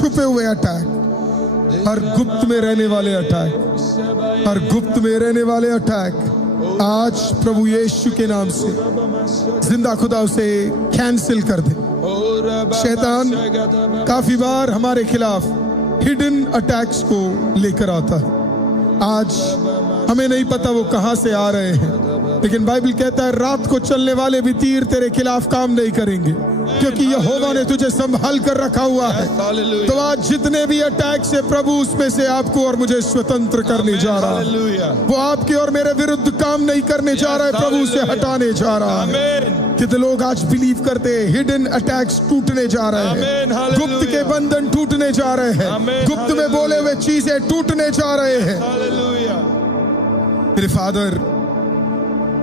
छुपे हुए अटैक, हर गुप्त में रहने वाले अटैक, हर गुप्त में रहने वाले अटैक आज प्रभु यीशु के नाम से जिंदा खुदा उसे कैंसिल कर दे। शैतान काफी बार हमारे खिलाफ हिडन अटैक्स को लेकर आता है। आज हमें नहीं पता वो कहां से आ रहे हैं, लेकिन बाइबल कहता है रात को चलने वाले भी तीर तेरे खिलाफ काम नहीं करेंगे, क्योंकि यहोवा ने तुझे संभाल कर रखा हुआ है। तो आज जितने भी अटैक से प्रभु उसमें से आपको और मुझे स्वतंत्र करने जा रहा है। वो आपके और मेरे विरुद्ध काम नहीं करने जा रहा है, प्रभु उसे हटाने जा रहा है। कितने लोग आज बिलीव करते हैं हिडन अटैक्स टूटने जा रहे हैं, गुप्त के बंधन टूटने जा रहे हैं, गुप्त में बोले हुए चीजें टूटने जा रहे हैं। मेरे फादर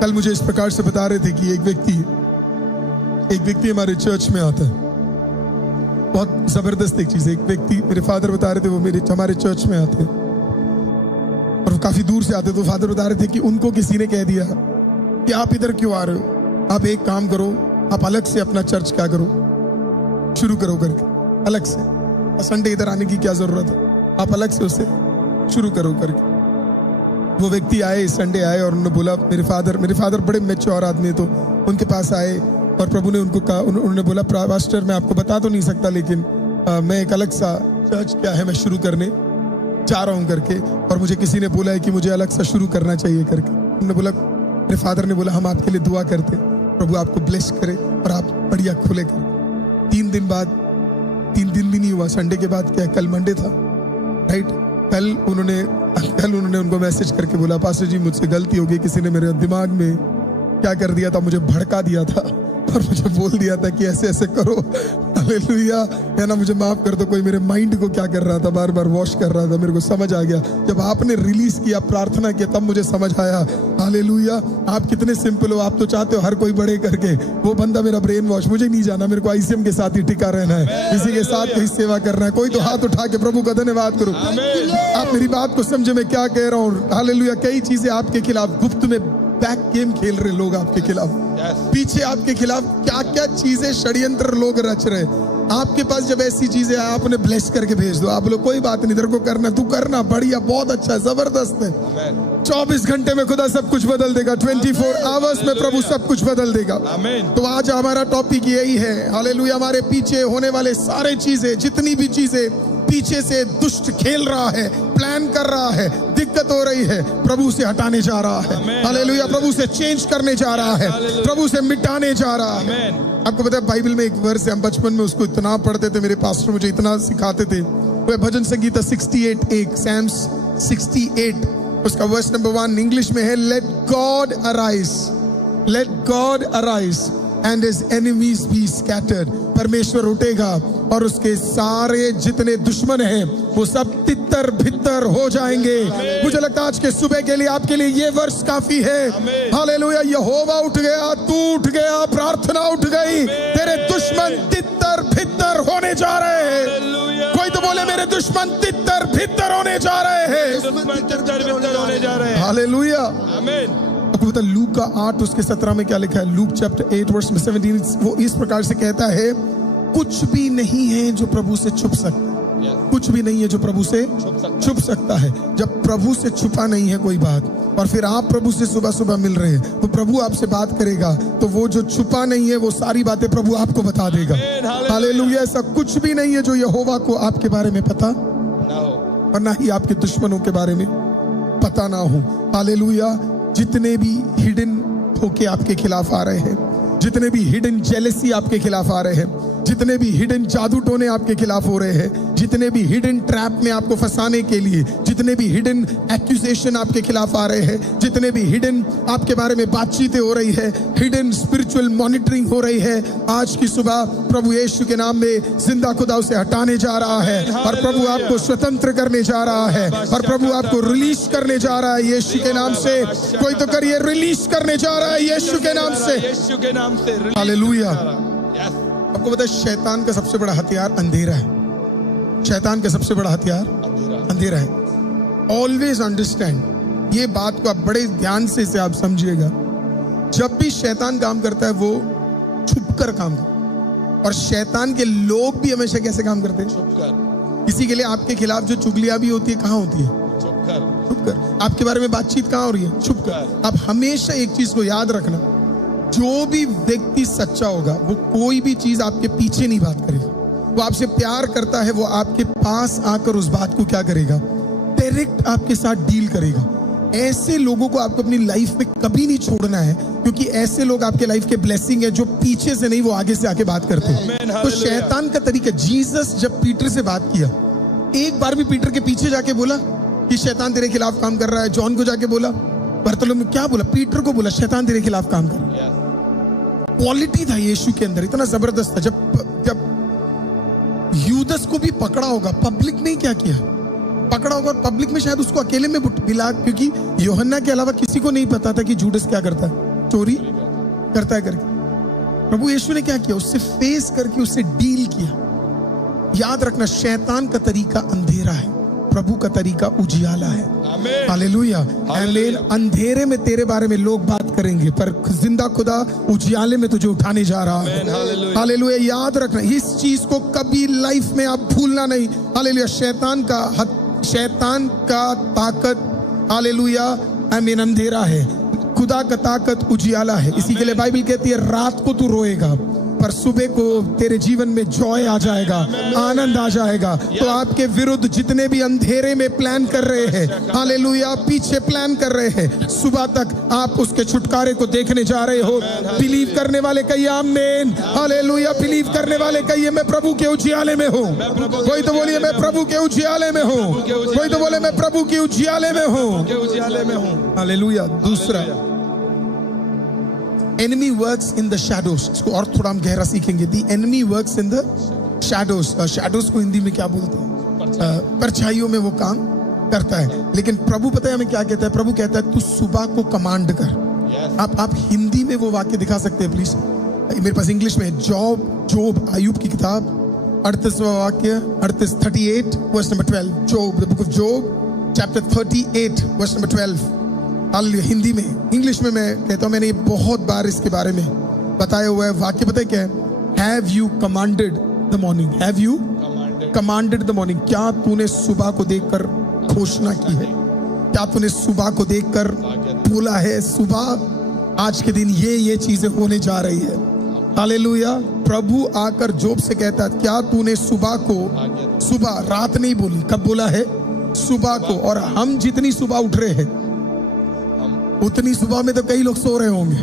कल मुझे इस प्रकार से बता रहे थे कि एक व्यक्ति हमारे चर्च में आता है। बहुत जबरदस्त एक चीज है। एक व्यक्ति, मेरे फादर बता रहे थे, वो हमारे चर्च में आते हैं और वो काफी दूर से आते। तो फादर बता रहे थे कि उनको किसी ने कह दिया कि आप इधर क्यों आ रहे हो, आप एक काम करो, आप अलग से अपना चर्च क्या करो, शुरू करो करके अलग से। संडे इधर आने की क्या जरूरत है, आप अलग से उसे शुरू करो करके। वो व्यक्ति आए, संडे आए और उन्होंने बोला, मेरे फादर बड़े मैच्योर आदमी, तो उनके पास आए और प्रभु ने उनको कहा, उन्होंने बोला पास्टर मैं आपको बता तो नहीं सकता, लेकिन मैं एक अलग सा चर्च क्या है मैं शुरू करने जा रहा हूं करके, और मुझे किसी ने बोला है कि मुझे अलग सा शुरू करना चाहिए करके। उन्होंने बोला, मेरे फादर ने बोला हम आपके लिए दुआ करते, प्रभु आपको ब्लेस करे और आप बढ़िया खुले कर। 3 दिन भी नहीं हुआ, संडे के बाद क्या, कल मंडे था राइट, कल उन्होंने उनको मैसेज करके बोला, पास्टर जी मुझसे गलती हो गई, किसी ने मेरे दिमाग में क्या कर दिया था, मुझे भड़का दिया था और मुझे बोल दिया था कि ऐसे ऐसे करो, हालेलुया, है ना, मुझे माफ कर दो। कोई मेरे माइंड को क्या कर रहा था, बार बार वॉश कर रहा था, मेरे को समझ आ गया जब आपने रिलीज किया, प्रार्थना किया, तब मुझे समझ आया। हालेलुया, आप कितने सिंपल हो, आप तो चाहते हो हर कोई बड़े करके, वो बंदा मेरा ब्रेन वॉश, मुझे नहीं जाना, मेरे को ICM के साथ ही टिका रहना है, किसी के साथ कहीं सेवा करना है। कोई तो हाथ उठा के प्रभु का धन्यवाद करो। आप मेरी बात को समझे मैं क्या कह रहा हूँ। हालेलुया, कई चीजें आपके खिलाफ गुप्त में बैक गेम खेल रहे लोग, आपके खिलाफ पीछे, आपके खिलाफ क्या क्या चीजें षड्यंत्र लोग रच रहे। आपके पास जब ऐसी चीजें आए, आप उन्हें ब्लेस करके भेज दो। आप बोलो कोई बात नहीं, तेरे को करना, तू करना, बढ़िया, बहुत अच्छा, जबरदस्त है। 24 घंटे में खुदा सब कुछ बदल देगा, 24 आवर्स में प्रभु सब कुछ बदल देगा। तो आज हमारा टॉपिक यही है, हालेलुया, हमारे पीछे होने वाले सारे चीजें, जितनी भी चीजें पीछे से दुष्ट खेल रहा है, प्लान कर रहा है, दिक्कत हो रही है, प्रभु से हटाने जा रहा है। हालेलुया, प्रभु से चेंज करने जा रहा है, प्रभु से मिटाने जा रहा है। आपको पता है बाइबल में एक वर्स है, हम बचपन में उसको इतना पढ़ते थे, मेरे पास्टर मुझे इतना सिखाते थे, वो भजन संगीता 68:1, सैम्स 68, उसका वर्स नंबर 1 इंग्लिश में है, let God arise and his enemies B scattered. परमेश्वर उठेगा और उसके सारे जितने दुश्मन हैं वो सब तितर भितर हो जाएंगे। मुझे लगता है आज के सुबह के लिए, आपके लिए ये वर्ष काफी है। हालेलुया, यहोवा उठ गया, तू उठ गया, प्रार्थना उठ गई, तेरे दुश्मन तितर भितर होने जा रहे हैं। कोई तो बोले मेरे दुश्मन तितर भितर होने जा रहे हैं। हालेलुया, आमीन। आपको पता लूक का 8 उसके 17 में क्या लिखा है, लूक चैप्टर 8 वर्स 17, वो इस प्रकार से कहता है, कुछ भी नहीं है जो प्रभु से छुप सकता, कुछ भी नहीं है जो प्रभु से छुप सकता है। जब प्रभु से छुपा नहीं है कोई बात, और फिर आप प्रभु से सुबह सुबह मिल रहे हैं, तो प्रभु आपसे बात करेगा, तो वो जो छुपा नहीं है वो सारी बातें प्रभु आपको बता देगा। हालेलुया, ऐसा कुछ भी नहीं है जो यहोवा को आपके बारे में पता ना हो, और ना ही आपके दुश्मनों के बारे में पता ना हो। हालेलुया, जितने भी हिडन होके आपके खिलाफ आ रहे हैं, जितने भी हिडन जेलसी आपके खिलाफ आ रहे हैं, जितने भी हिडन जादू टोने आपके खिलाफ हो रहे हैं, जितने भी हिडन ट्रैप में आपको फंसाने के लिए, जितने भी हिडन एक्यूजेशन आपके खिलाफ आ रहे हैं, जितने भी हिडन आपके बारे में बातचीतें हो रही है, हिडन स्पिरिचुअल मॉनिटरिंग हो रही है, आज की सुबह प्रभु यीशु के नाम में जिंदा खुदा उसे हटाने जा रहा है, और प्रभु आपको स्वतंत्र करने जा रहा है, और प्रभु आपको रिलीज करने जा रहा है यीशु के नाम से। कोई तो करिए, रिलीज करने जा रहा है यीशु के नाम से, यीशु के नाम से। हालेलुया। आपको पता है शैतान का सबसे बड़ा हथियार अंधेरा है। शैतान का सबसे बड़ा हथियार अंधेरा है। ऑलवेज अंडरस्टैंड, ये बात को आप बड़े ध्यान से इसे आप समझिएगा। जब भी शैतान काम करता है वो छुपकर काम करता है, और शैतान के लोग भी हमेशा कैसे काम करते हैं? छुपकर। इसी के लिए आपके खिलाफ जो चुगलियां भी होती है कहाँ होती है? चुप कर। चुप कर। आपके बारे में बातचीत कहाँ हो रही है? चुप कर। अब हमेशा एक चीज को याद रखना, जो भी व्यक्ति सच्चा होगा वो कोई भी चीज आपके पीछे नहीं बात करेगा। वो आपसे प्यार करता है, वो आपके पास आकर उस बात को क्या करेगा? डायरेक्ट आपके साथ डील करेगा। ऐसे लोगों को आपको अपनी लाइफ में कभी नहीं छोड़ना है, क्योंकि ऐसे लोग आपके लाइफ के ब्लेसिंग है, जो पीछे से नहीं वो आगे से आके बात करते हैं। तो शैतान का तरीका, जीसस जब पीटर से बात किया, एक बार भी पीटर के पीछे जाके बोला कि शैतान तेरे खिलाफ काम कर रहा है? जॉन को जाके बोला? बर्तलोमेव क्या बोला? पीटर को बोला शैतान तेरे खिलाफ काम कर रहा है। क्वालिटी था यीशु के अंदर, इतना जबरदस्त था। जब यूदस को भी पकड़ा होगा, पब्लिक ने क्या किया? पकड़ा होगा और पब्लिक में शायद उसको अकेले में मिला, क्योंकि यूहन्ना के अलावा किसी को नहीं पता था कि जूडस क्या करता है, चोरी करता है करके। प्रभु यीशु ने क्या किया? उससे फेस करके उससे डील किया। याद रखना, शैतान का तरीका अंधेरा है, प्रभु का तरीका उजियाला है। हालेलुया, आमीन। अंधेरे में तेरे बारे में लोग बात करेंगे, पर जिंदा खुदा उजियाले में तुझे उठाने जा रहा है। हालेलुया, याद रखना इस चीज को कभी लाइफ में आप भूलना नहीं। हालेलुया, शैतान का ताकत, हालेलुया, आमीन, अंधेरा है। खुदा का ताकत उजियाला है। इसी के लिए बाइबल कहती है रात को तू रोएगा, पर सुबह को तेरे जीवन में जॉय आ जाएगा, आनंद आ जाएगा। तो आपके विरुद्ध जितने भी अंधेरे में प्लान कर रहे हैं, हालेलुया, पीछे प्लान कर रहे हैं, सुबह तक आप उसके छुटकारे को देखने जा रहे हो। बिलीव करने वाले कहिए आमीन। हालेलुया, बिलीव करने वाले कहिए मैं प्रभु के उजियाले में हूँ। कोई तो बोलिए मैं प्रभु के उजियाले में हूँ। कोई तो बोले मैं प्रभु के उजियाले में हूँ। हालेलुया। दूसरा, enemy works in the shadows। इसको और थोड़ा हम गहरा सीखेंगे। The enemy works in the shadows। shadows को हिंदी में क्या बोलते हैं? परछाइयों में वो काम करता है। लेकिन प्रभु पता है हमें क्या कहता है? प्रभु कहता है तू सुबह को कमांड कर। आप हिंदी में वो वाक्य दिखा सकते हैं प्लीज? मेरे पास इंग्लिश में जोब आयुब की किताब 38वां वाक्य, 38 verse number 12। Job, the book of Job chapter 38 verse number 12। Hindi में, इंग्लिश में मैं कहता हूं, मैंने ये बहुत बार इसके बारे में बताया हुआ है। वाक्य पता है क्या है? Have you commanded the morning, have you commanded the morning. क्या तूने सुबह को देखकर घोषणा की है? क्या तूने सुबह को देखकर बोला है सुबह आज के दिन ये चीजें होने जा रही है? हालेलुया। प्रभु आकर जोब से कहता है क्या तूने सुबह रात नहीं बोली, कब बोला है? सुबह को। और हम जितनी सुबह उठ रहे हैं उतनी सुबह में तो कई लोग सो रहे होंगे।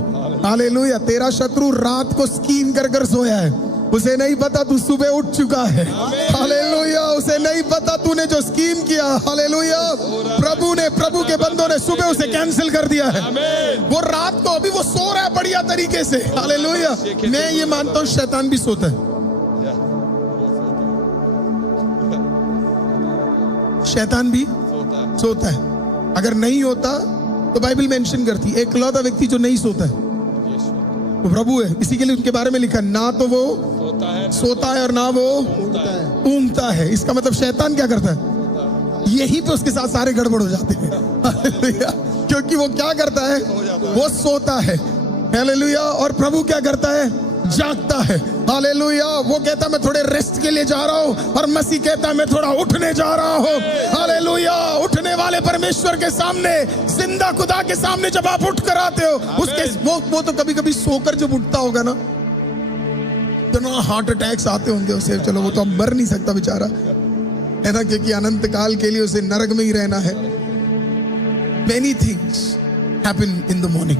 हालेलुया। तेरा शत्रु रात को स्कीम कर सोया है, उसे नहीं पता तू सुबह उठ चुका है। हालेलुया। उसे नहीं पता तूने जो स्कीम किया, हालेलुया, प्रभु के बंदों ने सुबह उसे कैंसिल कर दिया है। वो रात को अभी वो सो रहा है बढ़िया तरीके से। हालेलुया। मैं ये मानता हूं शैतान भी सोता है। शैतान भी सोता है। अगर नहीं होता तो बाइबल मेंशन करती है एकलौता व्यक्ति जो नहीं सोता है वो प्रभु है। इसी के लिए उनके बारे में लिखा ना तो वो सोता है और ना वो ऊँघता है। इसका मतलब शैतान क्या करता है? यही पे उसके साथ सारे गड़बड़ हो जाते हैं। क्योंकि वो क्या करता है? वो सोता है। हालेलुया। और प्रभु क्या करता है? जागता है। हालेलुया। वो कहता है मैं थोड़े रेस्ट के लिए जा रहा हूं, और मसीह कहता है मैं थोड़ा उठने जा रहा हूं। हालेलुया। उठने वाले परमेश्वर के सामने, जिंदा खुदा के सामने जब आप उठ कर आते हो, उसके वो तो कभी कभी सोकर जब उठता होगा ना, इतना हार्ट अटैक्स आते होंगे उसे। चलो वो तो अब मर नहीं सकता बेचारा, है ना, क्योंकि अनंत काल के लिए उसे नरक में ही रहना है। Many things happen in the morning।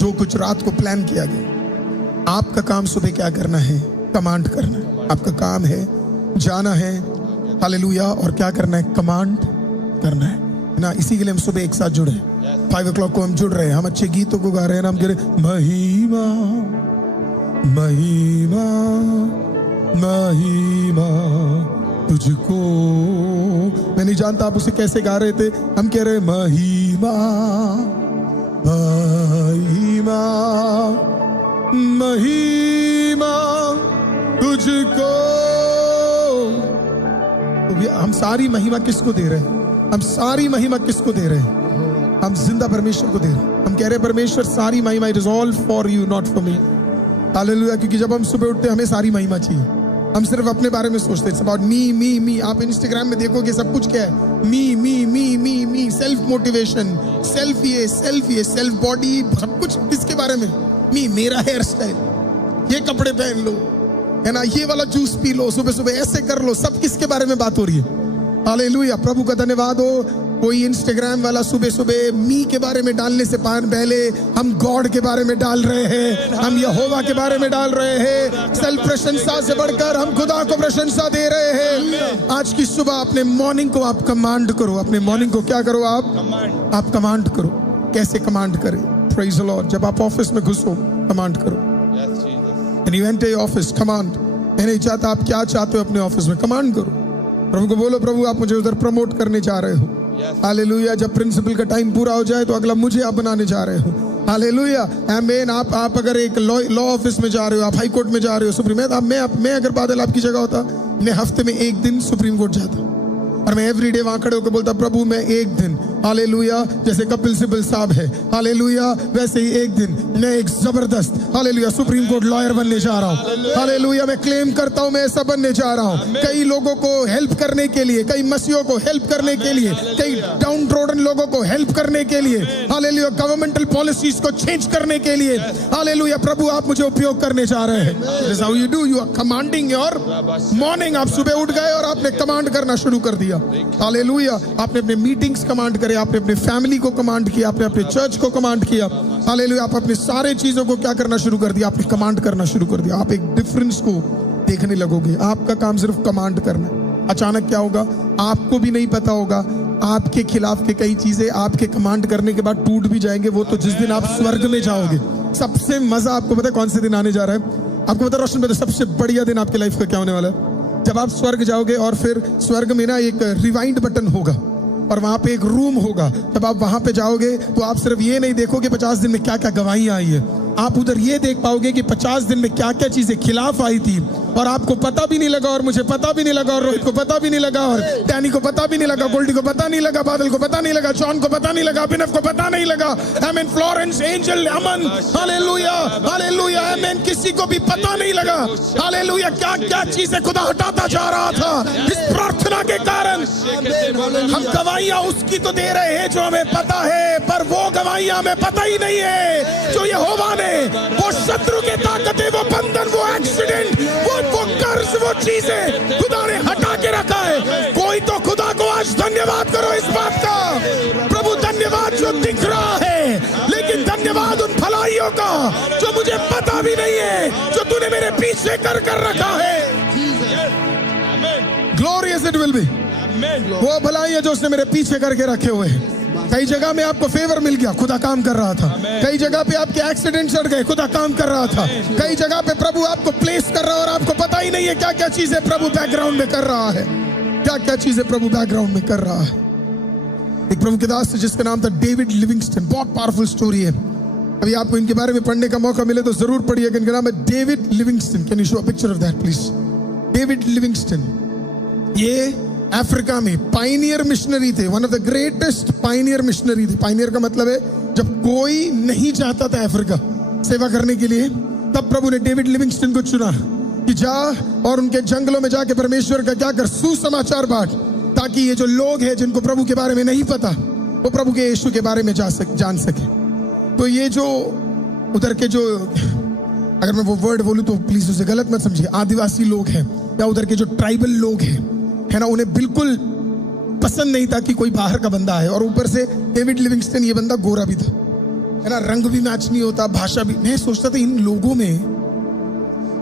जो कुछ रात को प्लान किया गया, आपका काम सुबह क्या करना है? कमांड करना है। आपका काम है जाना है, हालेलुया, और क्या करना है? कमांड करना है ना। इसी के लिए हम सुबह एक साथ जुड़े, 5 o'clock को हम जुड़ रहे हैं। हम अच्छे गीतों को गा रहे हैं ना। हम कह रहे महिमा महिमा महिमा तुझको। मैं नहीं जानता आप उसे कैसे गा रहे थे। हम कह रहे महिमा महिमा महिमा तुझको। तो हम सारी महिमा किसको दे रहे हैं? हम सारी महिमा किसको दे रहे हैं? हम जिंदा परमेश्वर को दे रहे हैं। हम कह रहे हैं परमेश्वर सारी महिमा, it is all for you, not for me. Hallelujah. क्योंकि जब हम सुबह उठते हैं हमें सारी महिमा चाहिए। हम सिर्फ अपने बारे में सोचते हैं, अबाउट मी मी मी। आप इंस्टाग्राम में देखोगे सब कुछ क्या है, मी मी मी मी मी, सेल्फ मोटिवेशन, सेल्फ ये सेल्फ बॉडी, सब कुछ किसके बारे में, मी, मेरा हेयर स्टाइल, ये कपड़े पहन लो, है ना, ये वाला जूस पी लो, सुबह सुबह ऐसे कर लो, सब किसके बारे में बात हो रही है। हालेलुया, प्रभु का धन्यवाद हो। कोई इंस्टाग्राम वाला सुबह सुबह मी के बारे में डालने से पहले हम गॉड के बारे में डाल रहे हैं, हम यहोवा के बारे में डाल रहे हैं। सेल्फ प्रशंसा से बढ़कर हम खुदा को प्रशंसा दे रहे हैं। आज की सुबह अपने मॉर्निंग को आप कमांड करो, अपने मॉर्निंग को क्या करो, आप कमांड करो। कैसे कमांड करें? Praise the Lord. जब आप ऑफिस में घुसो कमांड करो। When you enter your office, command। मैं नहीं चाहता, आप क्या चाहते हो अपने ऑफिस में, कमांड करो। प्रभु को बोलो, प्रभु आप मुझे उधर प्रमोट करने जा रहे हो। हालेलुया। जब प्रिंसिपल का टाइम पूरा हो जाए तो अगला मुझे आप बनाने जा रहे हो। हालेलुया, आमीन। आप अगर एक लॉ ऑफिस में जा रहे हो, आप हाई कोर्ट में जा रहे हो, सुप्रीम, मैं अगर बादल आपकी जगह होता, मैं हफ्ते में एक दिन सुप्रीम कोर्ट जाता और मैं एवरीडे वहां खड़े होकर बोलता, प्रभु मैं एक दिन, हालेलुया, जैसे कपिल सिब्बल साहब है, हालेलुया, वैसे ही एक दिन मैं एक जबरदस्त, हालेलुया, सुप्रीम कोर्ट लॉयर बनने जा रहा हूँ। हालेलुया, मैं क्लेम करता हूँ मैं ऐसा बनने जा रहा हूँ। कई लोगों को हेल्प करने के लिए, कई मसीहों को हेल्प करने के लिए, कई डाउन ट्रोडन लोगों को हेल्प करने के लिए, हालेलुया, गवर्नमेंटल पॉलिसीज को चेंज करने के लिए, हालेलुया, प्रभु आप मुझे उपयोग करने जा रहे हैं। This is how you do, you are commanding your morning। आप सुबह उठ गए और आपने कमांड करना शुरू कर दिया। हालेलुया, आपने अपने मीटिंग्स कमांड करे, आपने अपने फैमिली को कमांड किया, आपने अपने चर्च को कमांड किया। हालेलुया, आप अपने सारे चीजों को क्या करना शुरू कर दिया, आपने कमांड करना शुरू कर दिया। आप एक डिफरेंस को देखने लगोगे। आपका काम सिर्फ कमांड करना है। अचानक क्या होगा आपको भी नहीं पता होगा। आपके खिलाफ के कई चीजें आपके कमांड करने के बाद टूट भी जाएंगे। वो तो जिस दिन आप स्वर्ग में जाओगे, सबसे मजा आपको पता है कौन से दिन आने जा रहा है? आपको पता रोशन, पता सबसे बढ़िया दिन आपके लाइफ का क्या होने वाला है? जब आप स्वर्ग जाओगे और फिर स्वर्ग में ना एक रिवाइंड बटन होगा और वहां पे एक रूम होगा। जब आप वहां पे जाओगे तो आप सिर्फ ये नहीं देखोगे 50 दिन में क्या क्या गवाहियां आई है, आप उधर ये देख पाओगे कि 50 दिन में क्या क्या चीजें खिलाफ आई थी और आपको पता भी नहीं लगा, और मुझे पता भी नहीं लगा, और रोहित को पता भी नहीं लगा, और डैनी को पता भी नहीं लगा, गोल्डी को पता नहीं लगा, बादल को पता नहीं लगा, जॉन को पता नहीं लगा, अभिनव को पता नहीं लगा, आमीन, फ्लोरेंस, एंजल, अमन, हालेलुया, हालेलुया, आमीन, किसी को भी पता नहीं लगा। हालेलुया, क्या क्या चीजें खुदा हटाता जा रहा था इस प्रार्थना के कारण। हम गवाहियां उसकी तो दे रहे हैं जो हमें पता है, पर वो गवाहियां हमें पता ही नहीं है जो यहोवा ने, वो शत्रु के ताकतें, वो बंधन, वो एक्सीडेंट, वो कर्ज, वो चीजें खुदा ने हटा के रखा है। कोई तो खुदा को आज धन्यवाद करो इस बात का। प्रभु धन्यवाद जो दिख रहा है, लेकिन धन्यवाद उन भलाइयों का जो मुझे पता भी नहीं है, जो तूने मेरे पीछे कर रखा है। Glorious it will be. वो भलाइयां जो उसने मेरे पीछे करके रखे हुए हैं। कई जगह में आपको फेवर मिल गया, खुदा काम कर रहा था। कई जगह पे आपके एक्सीडेंट चढ़ गए, खुदा काम कर रहा था। कई जगह पे प्रभु आपको प्लेस कर रहा है और आपको पता ही नहीं है क्या क्या चीजें प्रभु बैकग्राउंड में कर रहा है, क्या क्या चीजें प्रभु बैकग्राउंड में कर रहा है। एक प्रभु के दास थे जिसका नाम था डेविड लिविंगस्टन। बहुत पावरफुल स्टोरी है। अभी आपको इनके बारे में पढ़ने का मौका मिले तो जरूर पढ़िएगा। इनका नाम है David Livingstone. Can you show a picture of that please? David Livingstone ये अफ्रीका में पाइनियर मिशनरी थे, one of the greatest pioneer missionary थे। पाइनियर का मतलब है जब कोई नहीं चाहता था अफ्रीका सेवा करने के लिए, तब प्रभु ने डेविड लिविंगस्टन को चुना कि जा और उनके जंगलों में जाके परमेश्वर का क्या कर, सुसमाचार बांट, ताकि ये जो लोग हैं जिनको प्रभु के बारे में नहीं पता, वो प्रभु के यीशु के बारे में जान सके। तो ये जो उधर के जो, अगर मैं वो वर्ड बोलूं तो प्लीज उसे गलत मत समझिए, आदिवासी लोग हैं या उधर के जो ट्राइबल लोग हैं, है ना, उन्हें बिल्कुल पसंद नहीं था कि कोई बाहर का बंदा है। और ऊपर से डेविड लिविंगस्टन ये बंदा गोरा भी था, है ना, रंग भी मैच नहीं होता, भाषा भी। मैं सोचता था इन लोगों में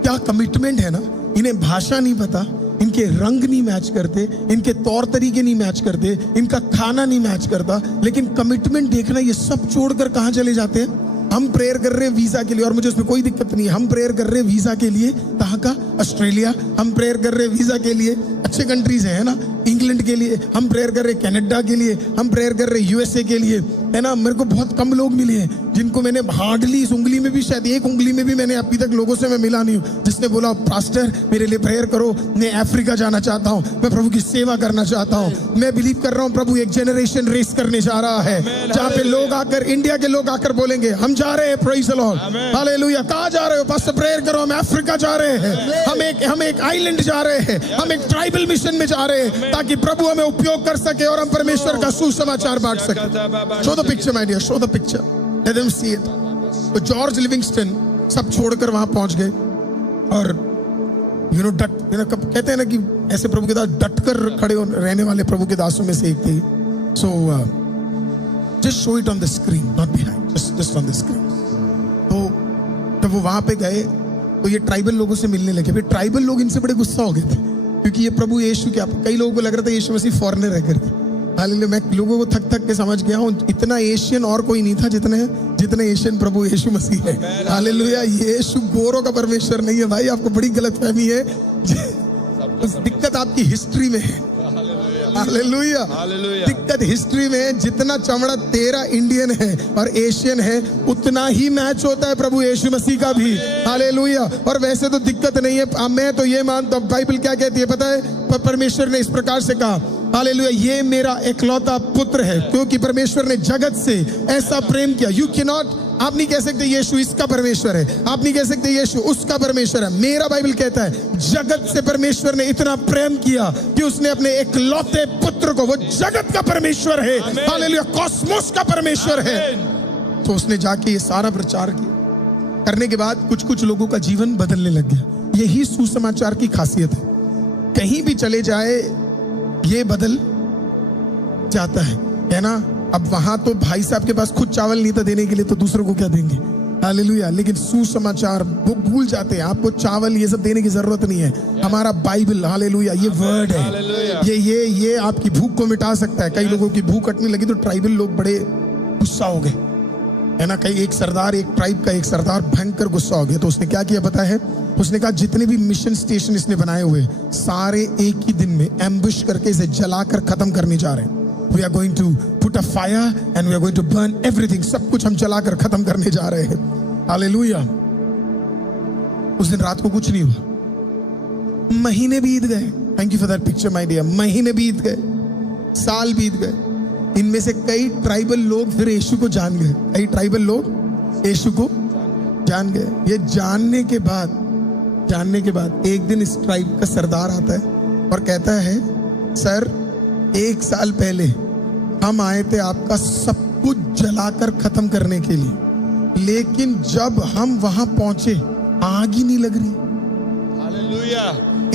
क्या कमिटमेंट है ना, इन्हें भाषा नहीं पता, इनके रंग नहीं मैच करते, इनके तौर तरीके नहीं मैच करते, इनका खाना नहीं मैच करता, लेकिन कमिटमेंट देखना, ये सब छोड़कर कहाँ चले जाते हैं। हम प्रेयर कर रहे हैं वीजा के लिए, और मुझे उसमें कोई दिक्कत नहीं है। हम प्रेयर कर रहे हैं वीजा के लिए, कहाँ का? ऑस्ट्रेलिया। हम प्रेयर कर रहे हैं वीजा के लिए, अच्छे कंट्रीज है ना, इंग्लैंड के लिए। हम प्रेयर कर रहे हैं कनाडा के लिए, हम प्रेयर कर रहे हैं यूएसए के लिए, है ना। मेरे को बहुत कम लोग मिले हैं जिनको मैंने हार्डली इस उंगली में भी, शायद एक उंगली में भी मैंने अभी तक लोगों से मैं मिला नहीं हूँ जिसने बोला पास्टर मेरे लिए प्रेयर करो, मैं अफ्रीका जाना चाहता हूँ, मैं प्रभु की सेवा करना चाहता हूँ। मैं बिलीव कर रहा हूँ प्रभु एक जनरेशन रेस करने जा रहा है जहाँ पे लोग आकर, इंडिया के लोग आकर बोलेंगे हम जा रहे हैं, प्रेज़ द लॉर्ड, हालेलुया। कहाँ जा रहे हो पास्टर? प्रेयर करो, हम अफ्रीका जा रहे हैं, हम एक आइलैंड जा रहे हैं, हम एक ट्राइबल मिशन में जा रहे हैं ताकि प्रभु हमें उपयोग कर सके और हम परमेश्वर का सुसमाचार बांट सके। Show the picture my dear, show the picture, let them see it. तो जॉर्ज लिविंगस्टन सब छोड़कर वहां पहुंच गए और कहते हैं ना कि ऐसे प्रभु के दास डट कर खड़े रहने वाले प्रभु के दासों में से एक थे। So just show it on the screen, not behind, just on the screen. तो जब वो वहां पे गए तो ये ट्राइबल लोगों से मिलने लगे। फिर ट्राइबल लोग इनसे बड़े गुस्सा हो गए थे क्योंकि ये प्रभु यीशु क्या, कई लोगों को लग रहा था यीशु मसीह फॉरेनर है करके। हालेलुया, मैं लोगों को थक थक के समझ गया हूँ इतना एशियन और कोई नहीं था जितने एशियन प्रभु यीशु मसीह है। हालेलुया, यीशु गोरों का परमेश्वर नहीं है भाई, आपको बड़ी गलतफहमी है। दिक्कत आपकी हिस्ट्री में है। हालेलुया, दिक्कत हिस्ट्री में है। जितना चमड़ा तेरा इंडियन है और एशियन है उतना ही मैच होता है प्रभु यीशु मसीह का भी। हालेलुया, और वैसे तो दिक्कत नहीं है। मैं तो ये मानता हूँ, बाइबल क्या कहती है पता है? परमेश्वर ने इस प्रकार से कहा, हालेलुया, ये मेरा इकलौता पुत्र है, क्योंकि परमेश्वर ने जगत से ऐसा प्रेम किया। यू कैन नॉट, आप नहीं कह सकते यीशु इसका परमेश्वर है, आप नहीं कह सकते यीशु उसका परमेश्वर है। मेरा बाइबल कहता है जगत से परमेश्वर ने इतना प्रेम किया कि उसने अपने इकलौते पुत्र को, वो जगत का परमेश्वर है, हालेलुया, कॉस्मोस का परमेश्वर है, तो उसने जाके ये सारा प्रचार किया। करने के बाद कुछ लोगों का जीवन बदलने लग गया। यही सुसमाचार की खासियत है, कहीं भी चले जाए ये बदल जाता है ना। अब वहां तो भाई साहब के पास खुद चावल नहीं था देने के लिए, तो दूसरों को क्या देंगे? हालेलुया, लेकिन सुसमाचार वो भूल जाते हैं, आपको चावल ये सब देने की जरूरत नहीं है। हमारा बाइबल, हालेलुया, ये वर्ड है, ये आपकी भूख को मिटा सकता है। कई लोगों की भूख हटने लगी तो ट्राइबल लोग बड़े गुस्सा हो गए, है ना। कई एक ट्राइब का एक सरदार भयंकर गुस्सा हो गया, तो उसने क्या किया पता है? उसने कहा जितने भी मिशन स्टेशन इसने बनाए हुए सारे एक ही दिन में एम्बुश करके इसे जलाकर खत्म करने जा रहे हैं। We are going to put a fire and we are going to burn everything. सब कुछ हम जलाकर खत्म करने जा रहे हैं। हालेलुया। उस दिन रात को कुछ नहीं हुआ, महीने बीत गए। Thank you for that picture my dear. महीने बीत गए, साल बीत गए। इनमें से कई ट्राइबल लोग फिर यीशु को जान गए, कई ट्राइबल लोग यीशु को जान गए। ये जानने के बाद एक दिन इस ट्राइब का सरदार आता है और कहता है, सर 1 साल पहले हम आए थे आपका सब कुछ जलाकर खत्म करने के लिए, लेकिन जब हम वहां पहुंचे आग ही नहीं लग रही। हालेलुया,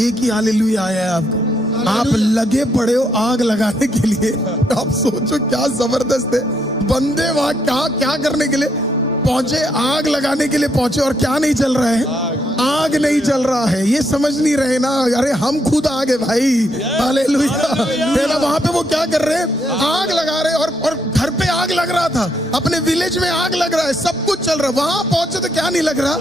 एक ही हालेलुया आया है आपका, आप लगे पड़े हो आग लगाने के लिए। आप सोचो क्या जबरदस्त है। बंदे वहां क्या करने के लिए पहुंचे? आग लगाने के लिए पहुंचे, और क्या नहीं चल रहा है? आग नहीं चल रहा है। ये समझ नहीं रहे ना, अरे हम खुद आग है भाई। हालेलुया। वहां पे वो क्या कर रहे हैं? आग लगा रहे, और घर पे आग लग रहा था, अपने विलेज में आग लग रहा है, सब कुछ चल रहा है। वहां पहुंचे तो क्या नहीं लग रहा?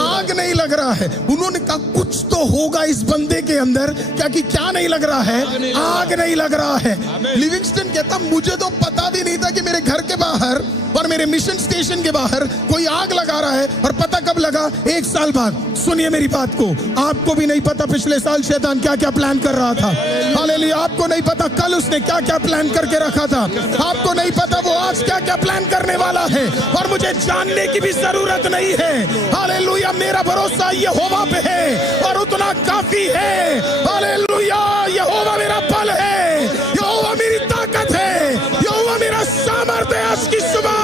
आग नहीं लग रहा है। उन्होंने कहा कुछ तो होगा इस बंदे के अंदर, क्या नहीं लग रहा है? आग नहीं लग रहा है। लिविंगस्टन कहता मुझे तो पता भी नहीं था कि मेरे घर के बाहर और मेरे मिशन स्टेशन के बाहर कोई आग लगा रहा है। और पता कब लगा? 1 साल बाद। सुनिए मेरी बात को, आपको भी नहीं पता पिछले साल शैतान क्या क्या प्लान कर रहा था। हालेलुया, आपको नहीं पता कल उसने क्या क्या प्लान करके रखा था, आपको नहीं पता वो आज क्या क्या प्लान करने वाला है, और मुझे जानने की भी जरूरत नहीं है। हालेलुया, मेरा भरोसा यहोवा पे है और उतना काफी है। हालेलुया, यहोवा मेरा बल है, यहोवा मेरी ताकत है, यहोवा मेरा सामर्थ्य है। आज की सुबह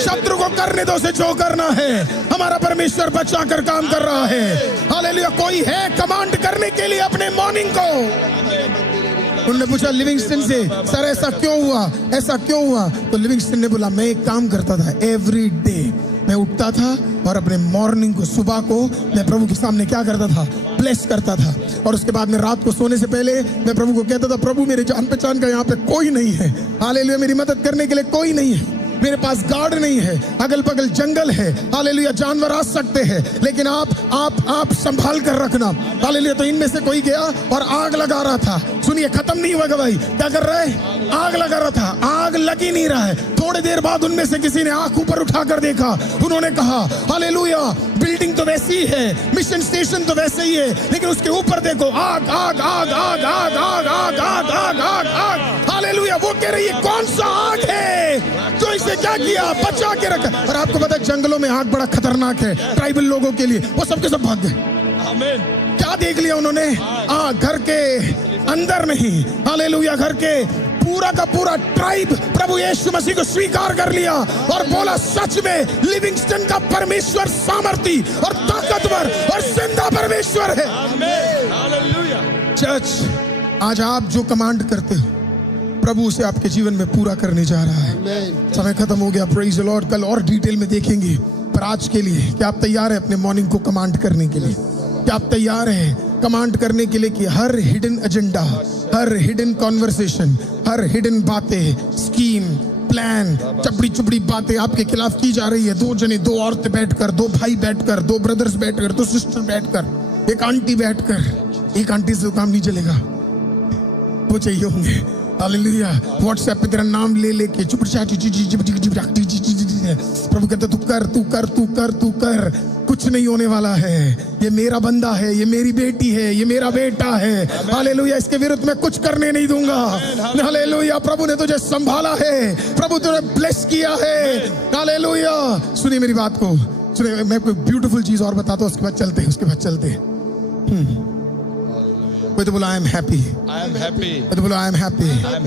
शत्रु को करने दो से जो करना है, हमारा परमेश्वर बचा कर काम कर रहा है। हालेलुया, कोई है कमांड करने के लिए अपने मॉर्निंग को? उन्होंने पूछा लिविंगस्टन से, सर ऐसा क्यों हुआ? तो लिविंगस्टन ने बोला, मैं एक काम करता था, एवरी डे मैं उठता था और अपने मॉर्निंग को, सुबह को मैं प्रभु के सामने क्या करता था? ब्लेस करता था। और उसके बाद मैं रात को सोने से पहले मैं प्रभु को कहता था, प्रभु मेरे जान पहचान का यहाँ पे कोई नहीं है, हालेलुया, मेरी मदद करने के लिए कोई नहीं है, मेरे पास गार्ड नहीं है, अगल बगल जंगल है, हालेलुया, जानवर आ सकते हैं, लेकिन आप संभाल कर रखना, हालेलुया। तो इनमें से कोई गया और आग लगा रहा था। सुनिए, खत्म नहीं हुआ भाई, क्या कर रहा है? आग लगा रहा था, आग लग ही नहीं रहा है। थोड़ी देर बाद उनमें से किसी ने आंख ऊपर उठाकर देखा, उन्होंने कहा हालेलुया, बिल्डिंग तो वैसी ही है, मिशन स्टेशन तो वैसे ही है, लेकिन उसके ऊपर देखो आग आग आग आग आग आग आग आग आग आग आग, हालेलुया। वो कह रही है कौन सा आग है, तो इसे क्या किया, बचा के रखा। और आपको पता है जंगलों में आग बड़ा खतरनाक है ट्राइबल लोगों के लिए, वो सबके सब भाग गए। आमीन। क्या देख लिया उन्होंने? घर के अंदर नहीं, हालेलुया, घर के पूरा का पूरा ट्राइब प्रभु यीशु मसीह को स्वीकार कर लिया और बोला सच में लिविंगस्टन का परमेश्वर सामर्थी और ताकतवर और जिंदा परमेश्वर है। चर्च, आज आप जो कमांड करते हो प्रभु उसे आपके जीवन में पूरा करने जा रहा है। समय खत्म हो गया, प्रेज द लॉर्ड। कल और डिटेल में देखेंगे, पर आज के लिए क्या आप तैयार हैं अपने मॉर्निंग को कमांड करने के लिए? क्या आप तैयार हैं कमांड करने के लिए कि हर हिडन एजेंडा, हर हिडन कॉन्वर्सेशन, हर हिडन बातें, स्कीम, प्लान, चपड़ी चुपड़ी बातें आपके खिलाफ की जा रही है? दो जने, दो औरतें बैठकर, दो भाई बैठकर, दो ब्रदर्स बैठकर, दो सिस्टर बैठकर, एक आंटी बैठकर, एक आंटी से काम नहीं चलेगा, वो चाहिए होंगे, हालेलुया। व्हाट्सएप पे तेरा नाम ले लेके चुप प्रभु कहते तू कर तू कर तू कर तू कर, कुछ नहीं होने वाला है। ये मेरा बंदा है, ये मेरी बेटी है, ये मेरा बेटा है, हालेलुया। इसके विरुद्ध मैं कुछ करने नहीं दूंगा, हालेलुया। प्रभु ने तुझे संभाला है, प्रभु तुझे ब्लेस किया है, हालेलुया। सुनिए मेरी बात को, सुनिए, मैं कोई ब्यूटीफुल चीज और बताता हूँ, उसके बाद चलते हैं। कोई तो बोला आई एम हैप्पी, कोई तो बोला आई एम हैप्पी।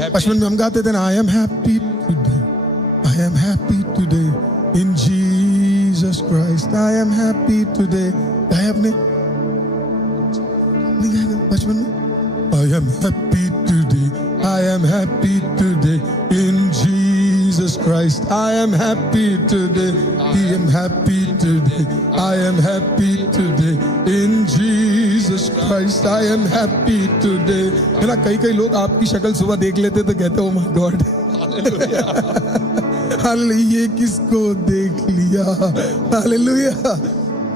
बचपन में हम गाते थे ना, I am happy today, I am happy today in Jesus Christ, I am happy today. गाया आपने? नहीं गाया बचपन में? I am happy today, I am happy today in Jesus Christ, I am happy today, I am happy today, I am happy today in Jesus Christ, I am happy today. है ना, कई लोग आपकी शक्ल सुबह देख लेते तो कहते ओ माय गॉड, हालेलुया, ये किसको देख लिया, हालेलुया,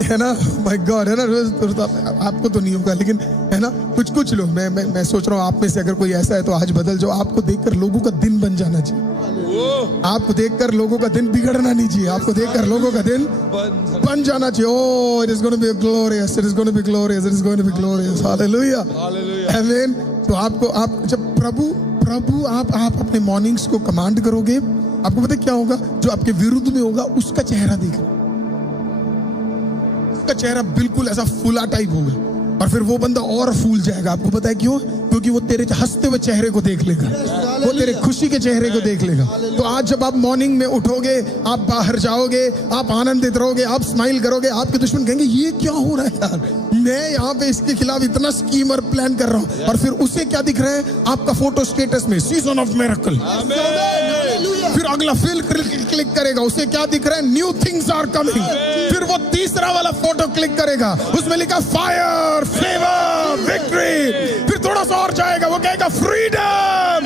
है ना, माय गॉड, है ना। रोज आपको तो नहीं होगा, लेकिन है ना कुछ लोग, मैं सोच रहा हूँ आप में से अगर कोई ऐसा है तो आज बदल जाओ। आपको देखकर लोगों का दिन बन जाना चाहिए, आपको देखकर लोगों का दिन बिगड़ना नहीं चाहिए, आपको देखकर लोगों का दिन बन जाना चाहिए। Oh, it is going to be glorious, it is going to be glorious, it is going to be glorious, hallelujah, amen. तो आप जब प्रभु आप अपने मॉर्निंग्स को कमांड करोगे, आपको पता क्या होगा? जो आपके विरुद्ध में होगा उसका चेहरा देखना, उसका चेहरा बिल्कुल ऐसा फूला टाइप होगा, और फिर वो बंदा और फूल जाएगा। आपको पता है क्यों? क्योंकि वो तेरे हंसते हुए चेहरे को देख लेगा, वो तेरे खुशी के चेहरे को देख लेगा। तो आज जब आप मॉर्निंग में उठोगे, आप बाहर जाओगे, आप आनंदित रहोगे, आप स्माइल करोगे, आपके दुश्मन कहेंगे ये क्या हो रहा है यार, मैं यहाँ पे इसके खिलाफ इतना स्कीम और प्लान कर रहा हूँ, और फिर उसे क्या दिख रहा है? आपका फोटो स्टेटस में सीजन ऑफ मिरेकल। फिर अगला फिल क्लिक करेगा, उसे क्या दिख रहा है? New things are coming. फिर वो तीसरा वाला फोटो क्लिक करेगा, उसमें लिखा फायर, फेवर, विक्ट्री। फिर थोड़ा सा और जाएगा, वो कहेगा फ्रीडम,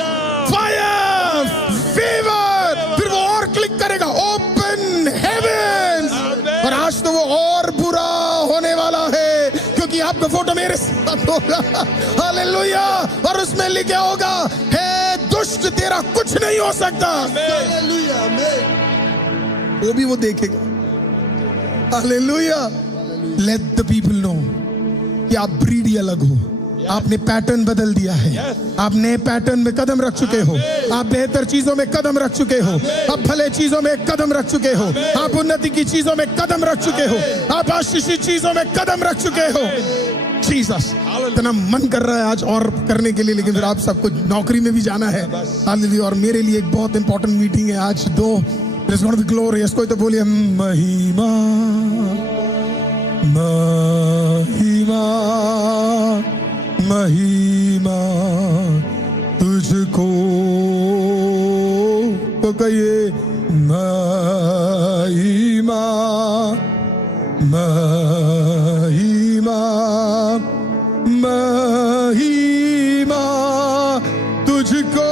फायर, फेवर। फिर वो और क्लिक करेगा, ओपन हेवेंस। और आज तो वो और बुरा होने वाला है, क्योंकि आपका फोटो मेरे साथ होगा, हालेलुया। और उसमें लिखा होगा, हे दुष्ट, तेरा कुछ नहीं हो सकता, हालेलुया। वो भी वो देखेगा, hallelujah. Let the people know कि आप ब्रीड अलग हो, आपने पैटर्न बदल दिया है, आप नए पैटर्न में कदम रख चुके हो, आप बेहतर चीजों में कदम रख चुके हो, आप भले चीजों में कदम रख चुके हो, आप उन्नति की चीजों में कदम रख चुके हो, आप आशीषित चीजों में कदम रख चुके हो। जीसस, इतना मन कर रहा है आज और करने के लिए, लेकिन फिर आप सबको नौकरी में भी जाना है, हालेलुया। और मेरे लिए एक बहुत इंपॉर्टेंट मीटिंग है आज, दो ग्लोरियस। कोई तो बोलिए महिमा, महिमा, महिमा तुझको, तो कहिए महिमा, महिमा, महिमा तुझको,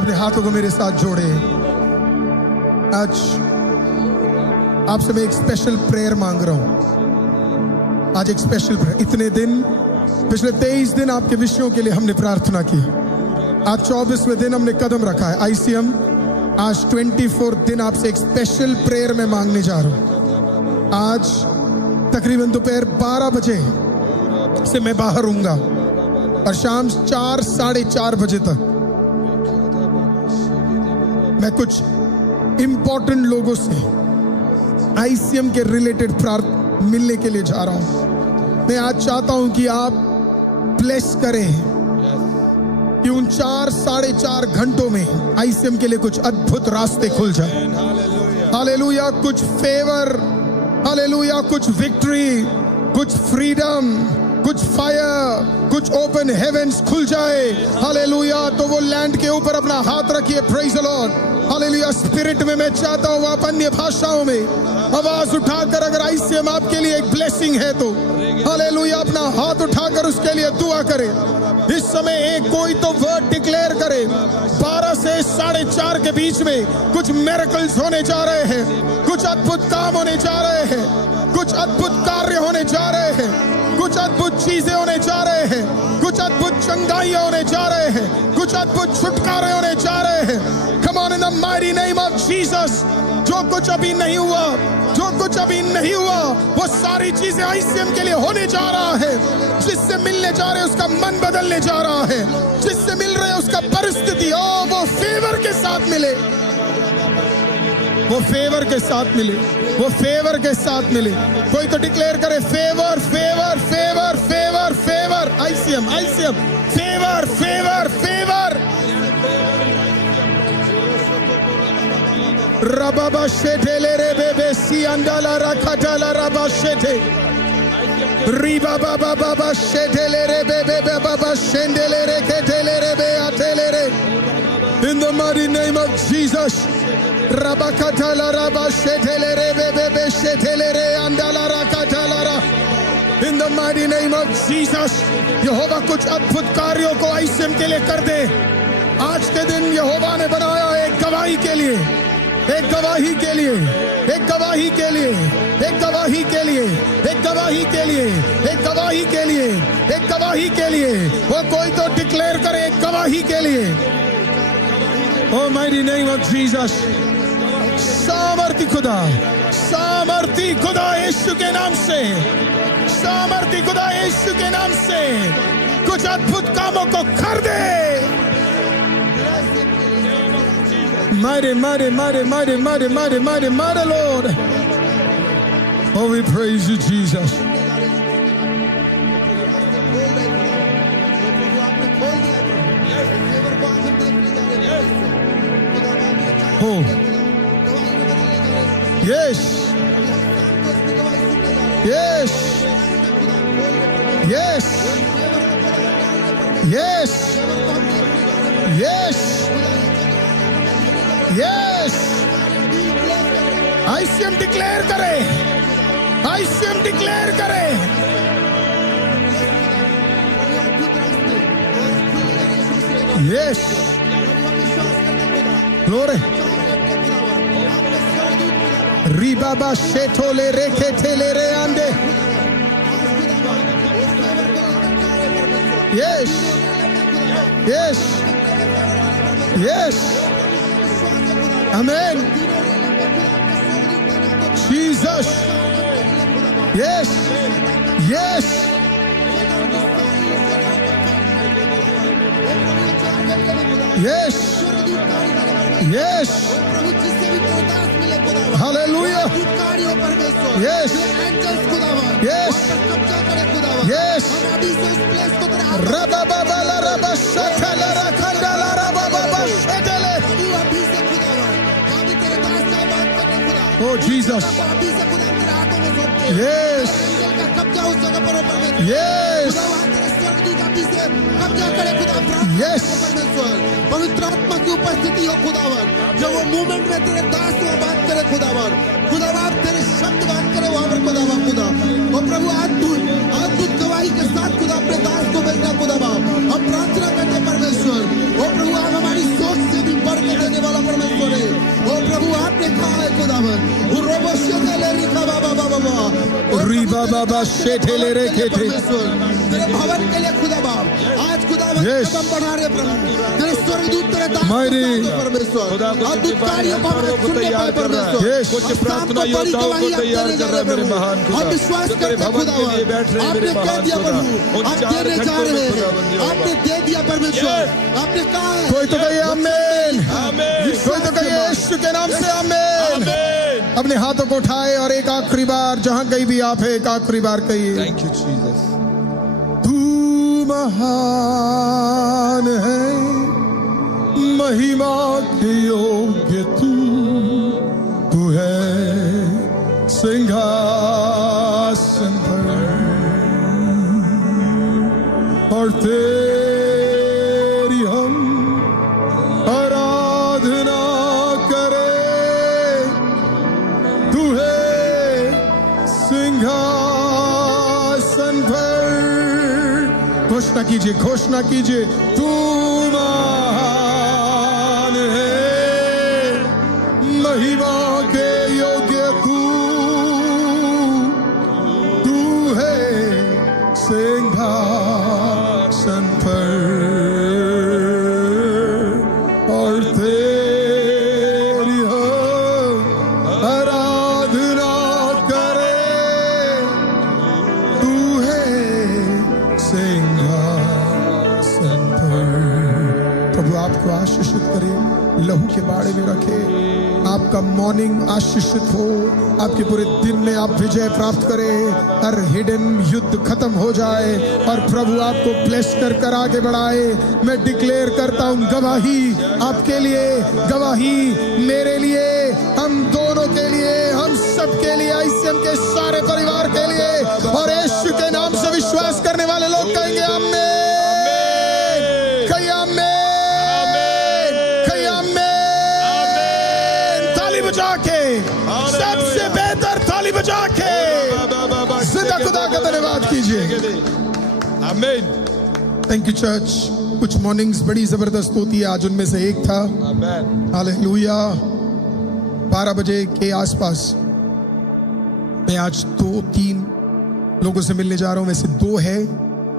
अपने हाथों को मेरे साथ जोड़े। आज आपसे मैं एक स्पेशल प्रेयर मांग रहा हूं। आज एक स्पेशल प्रेयर। इतने दिन, पिछले 23 दिन आपके विषयों के लिए हमने प्रार्थना की। आज 24वें दिन हमने कदम रखा है ICM। आज 24 दिन आपसे एक स्पेशल प्रेयर में मांगने जा रहा हूं। आज तकरीबन दोपहर 12 बजे से मैं बाहर हूँगा और शाम 4 साढ़े 4 बजे तक मैं कुछ इंपॉर्टेंट लोगों से ICM के रिलेटेड मिलने के लिए जा रहा हूं। मैं आज चाहता हूं कि आप ब्लेस करें कि उन 4 साढ़े 4 घंटों में ICM के लिए कुछ अद्भुत रास्ते खुल जाए। हालेलुया। कुछ फेवर, हालेलुया, कुछ विक्ट्री, कुछ फ्रीडम, कुछ फायर, कुछ ओपन हेवेंस खुल जाए। हालेलुया। तो वो लैंड के ऊपर अपना हाथ रखिए। Praise the Lord. Hallelujah. Spirit में मैं चाहता हूं आप अन्य भाषाओं में आवाज उठाकर, अगर ICM आपके लिए एक ब्लेसिंग है तो हालेलुया अपना हाथ उठाकर उसके लिए दुआ करें। इस समय एक कोई तो वर्ड डिक्लेयर करे। 12 से साढ़े 4 के बीच में कुछ मिरेकल्स होने जा रहे हैं, कुछ अद्भुत काम होने जा रहे हैं, कुछ अद्भुत कार्य होने जा रहे हैं, कुछ अद्भुत चीजें होने जा रहे हैं, कुछ अद्भुत चंगाइयां होने जा रहे हैं, कुछ अद्भुत छुटकारे होने जा रहे हैं। Come on in the mighty name of Jesus. जो कुछ अभी नहीं हुआ, जो कुछ अभी नहीं हुआ, वो सारी चीजें ICM के लिए होने जा रहा है। जिससे मिलने जा रहे हैं उसका मन बदलने जा रहा है। जिससे मिल रहे हैं उसका परिस्थिति वो फेवर के साथ मिले, वो फेवर के साथ मिले, वो फेवर के साथ मिले। कोई तो डिक्लेयर करे favour, favour, favour, favour, favour. ICM, ICM, favour, favour, favour. रबाबा शेठे ले रे बेबे सी अंडाला रखटाला रबा शेठे रीबा बाबा बाबा शेठे ले रे बेबे बाबा शेंडे ले रे केठे ले रे बे आठे ले रे। In the mighty name of Jesus. रबा कटाला रबा शेठे ले रे बेबे शेठे ले रे अंडाला रखटाला रा। In the mighty name of Jesus. यहोवा कुछ अद्भुत कार्यों को ICM के लिए कर दे। आज के दिन यहोवा ने बनाया एक गवाही के लिए, एक गवाही के लिए, एक गवाही के लिए, एक गवाही के लिए, एक गवाही के लिए, एक गवाही के लिए, एक गवाही के लिए। वो कोई तो डिक्लेयर करे एक गवाही के लिए। ओ माइटी नेम ऑफ जीसस। सामर्थी खुदा, सामर्थी खुदा यीशु के नाम से, सामर्थी खुदा यीशु के नाम से कुछ अद्भुत कामों को कर दे। Mighty, mighty, mighty, mighty, mighty, mighty, mighty, mighty Lord. Oh, we praise you, Jesus. Oh, yes, yes, yes, yes, yes. Yes. ICM declare करे, ICM डिक्लेयर करे। Yes. Glory. Ribaba shetole reke tele re ande. Yes. Yes. Yes. Amen. Jesus. Yes. Yes. Yes. Yes. Hallelujah. Yes. Yes. Yes. Rababala rabashatala rakandala rabababa shatale. Oh Jesus. Yes. Yes. Yes. पवित्र आत्मा की उपस्थिति हो खुदावन। जब वो movement में तेरे दास से बात करे खुदावन, खुदावन तेरे शब्द बात करे वहां पर खुदावन खुदा। और प्रभु अद्भुत गवाही के साथ खुदा अपने दास को भेजना खुदावन। हम प्रार्थना करते परमेश्वर। और प्रभु आप हमारी सोच से भी राबा शेठे ले रे के थे। तेरे भवन के लिए खुदा बाप आज खुदा Yes. कदम बढ़ा रहे प्रभु। तेरे स्वर्गदूत तेरे दास Mighty. परमेश्वर खुदा कुछ अद्भुत कार्यों को सिपाहियों को सुनने तैयार पाए कर रहा है। परमेश्वर। Yes. कुछ और प्रार्थना शाम को बड़ी योद्धाओं को गवाही आप तैयार देने कर जा रहा है रहे मेरे प्रभु। महान खुदा। हम विश्वास जो तेरे करते हैं भवन के लिए खुदावन। बैठ रहे हैं आपने मेरे कह महान दिया खुदा। प्रभु उन आप चार देने जा घंटों रहे में हैं। खुदाबंदी होगा। आपने दे दिया परमेश्वर। Yes. आपने कहा है कोई तो कहिए आमीन, आमीन। कोई तो कहिए यीशु के नाम से आमीन। आमीन। अपने हाथों को उठाए और एक आखिरी बार जहां कहीं भी आप है एक आखिरी बार कहिए, थैंक यू जीसस। तू महान है, महिमा के योग्य तू है सिंहासन पर, और तेरी हम आराधना करें। तू है सिंहासन पर। घोषणा कीजिए, घोषणा कीजिए, तू महान है, महिमा के योग्य तू है सिंहासन पर, और तेरी हम आराधना करें। तू है सिंहासन पर। प्रभु आपको आशीषित करे, लहू के बाड़े में रखे, आपका मॉर्निंग आशीषित हो, आपके पूरे दिन में आप विजय प्राप्त करें, हर हिडन युद्ध खत्म हो जाए और प्रभु आपको ब्लेस कर आगे बढ़ाए। मैं डिक्लेयर करता हूं गवाही आपके लिए, गवाही मेरे लिए, हम दोनों के लिए, हम सब के लिए, ICM के सारे परिवार के लिए, और यीशु के नाम से विश्वास करने वाले लोग कहेंगे आमीन। कहिए आमीन, कहिए आमीन। ताली बजा के, सबसे बेहतर ताली बजा के जिंदा खुदा का धन्यवाद कीजिए। आमीन। Thank you church. कुछ मॉर्निंग्स बड़ी जबरदस्त होती है, आज उनमें से एक था। आमीन। हालेलुया। 12 बजे के आसपास मैं आज 2-3 लोगों से मिलने जा रहा हूं, वैसे 2 है,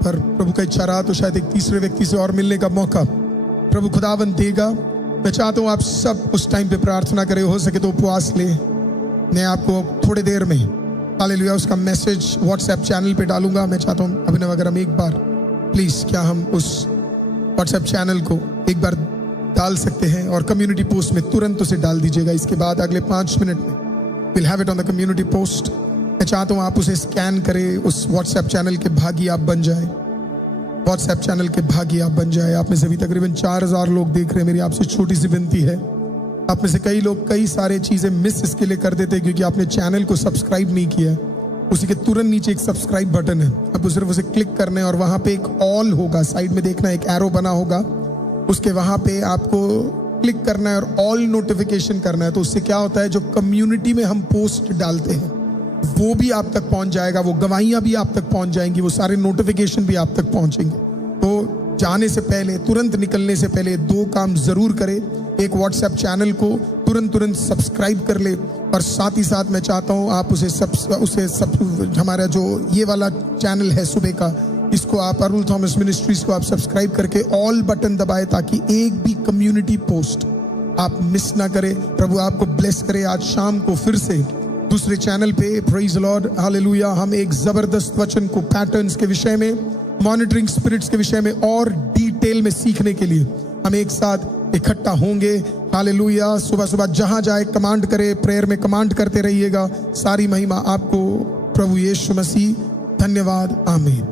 पर प्रभु का इच्छा रहा तो शायद एक तीसरे व्यक्ति से और मिलने का मौका प्रभु खुदावन देगा। मैं चाहता हूं आप सब उस टाइम पे प्रार्थना करें, हो सके तो उपवास ले। मैं आपको थोड़ी देर में हालेलुया उसका मैसेज व्हाट्सएप चैनल पे डालूंगा। मैं चाहता हूं अभिनव अगर हम एक बार प्लीज, क्या हम उस व्हाट्सएप चैनल को एक बार डाल सकते हैं, और कम्युनिटी पोस्ट में तुरंत उसे डाल दीजिएगा। इसके बाद अगले 5 मिनट में will have it on the community post. मैं चाहता हूं आप उसे स्कैन करें, उस व्हाट्सएप चैनल के भागी आप बन जाए, व्हाट्सएप चैनल के भागी आप बन जाए। आप में से अभी तकरीबन 4000 लोग देख रहे हैं। मेरी आपसे छोटी सी विनती है, आप में से कई लोग कई सारे चीजें मिस इसके लिए कर देते हैं क्योंकि आपने चैनल को सब्सक्राइब नहीं किया। उसी के तुरंत नीचे एक सब्सक्राइब बटन है, आपको सिर्फ उसे क्लिक करना है, और वहां पे एक ऑल होगा, साइड में देखना एक एरो बना होगा, उसके वहां पे आपको क्लिक करना है और ऑल नोटिफिकेशन करना है। तो उससे क्या होता है, जो कम्युनिटी में हम पोस्ट डालते हैं वो भी आप तक पहुंच जाएगा, वो गवाहियां भी आप तक पहुंच जाएंगी, वो सारे नोटिफिकेशन भी आप तक पहुंचेंगे। तो जाने से पहले, तुरंत निकलने से पहले 2 काम जरूर करें। एक, व्हाट्सएप चैनल को तुरंत सब्सक्राइब कर ले, और साथ ही साथ मैं चाहता हूं आप हमारा जो ये वाला चैनल है सुबह का, इसको आप अरुल थॉमस मिनिस्ट्रीज को आप सब्सक्राइब करके ऑल बटन दबाए, ताकि एक भी कम्युनिटी पोस्ट आप मिस ना करें। प्रभु आपको ब्लेस करे। आज शाम को फिर से दूसरे चैनल पे, प्रेज लॉर्ड, हालेलुया, हम एक जबरदस्त वचन को, पैटर्न्स के विषय में, मॉनिटरिंग स्पिरिट्स के विषय में और डिटेल में सीखने के लिए हम एक साथ इकट्ठा होंगे। हालेलुया। सुबह जहां जाए कमांड करे, प्रेयर में कमांड करते रहिएगा। सारी महिमा आपको प्रभु यीशु मसीह। धन्यवाद। आमीन।